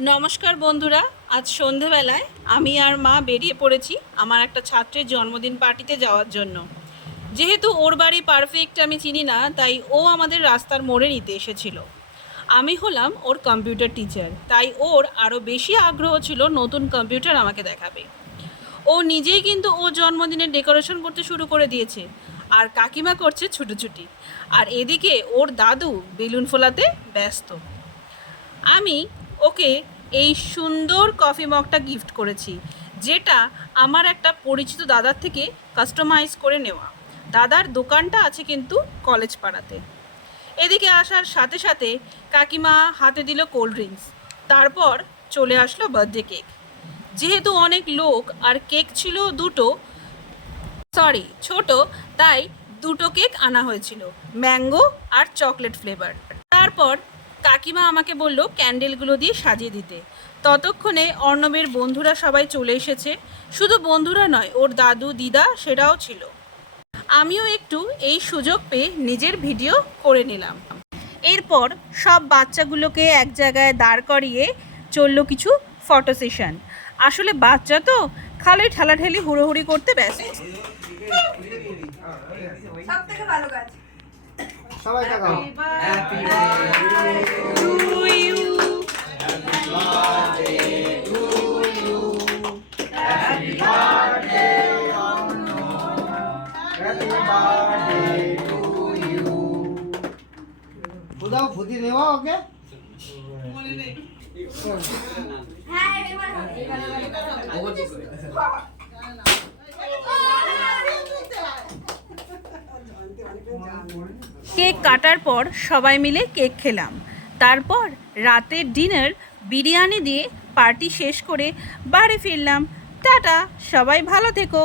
নমস্কার বন্ধুরা, আজ সন্ধেবেলায় আমি আর মা বেরিয়ে পড়েছি আমার একটা ছাত্রের জন্মদিন পার্টিতে যাওয়ার জন্য। যেহেতু ওর বাড়ি পারফেক্ট আমি চিনি না, তাই ও আমাদের রাস্তার মোড়ে নিতে এসেছিল। আমি হলাম ওর কম্পিউটার টিচার তাই ওর আরও বেশি আগ্রহ ছিল নতুন কম্পিউটার আমাকে দেখাবে। ও নিজেই কিন্তু ও জন্মদিনের ডেকোরেশন করতে শুরু করে দিয়েছে, আর কাকিমা করছে ছুটোছুটি। আর এদিকে ওর দাদু বেলুন ফোলাতে ব্যস্ত। আমি ওকে এই সুন্দর কফি মগটা গিফট করেছি, যেটা আমার একটা পরিচিত দাদার থেকে কাস্টমাইজ করে নেওয়া। দাদার দোকানটা আছে কিন্তু কলেজ পাড়াতে। এদিকে আসার সাথে সাথে কাকিমা হাতে দিল কোল্ড ড্রিঙ্কস তারপর চলে আসলো বার্থডে কেক যেহেতু অনেক লোক আর কেক ছিল দুটো সরি ছোট, তাই দুটো কেক আনা হয়েছিল ম্যাঙ্গো আর চকলেট ফ্লেভার তারপর কাকিমা আমাকে বলল ক্যান্ডেলগুলো দিয়ে সাজিয়ে দিতে। ততক্ষণে অর্ণবের বন্ধুরা সবাই চলে এসেছে। শুধু বন্ধুরা নয় ওর দাদু দিদা সেটাও ছিল। আমিও একটু এই সুযোগ পেয়ে নিজের ভিডিও করে নিলাম। এরপর সব বাচ্চাগুলোকে এক জায়গায় দাঁড় করিয়ে চলল কিছু ফটো সেশন। আসলে বাচ্চা তো খালি ঠেলাঠেলি হুড়োহুড়ি করতে ব্যস্ত। সব থেকে ভালো কাজ। সবাই ফুদাও ফুদি নেওয়া ওকে? কেক কাটার পর সবাই মিলে কেক খেলাম। তারপর রাতের ডিনার, বিরিয়ানি দিয়ে পার্টি শেষ করে বাড়ি ফিরলাম। টাটা, সবাই ভালো থেকো।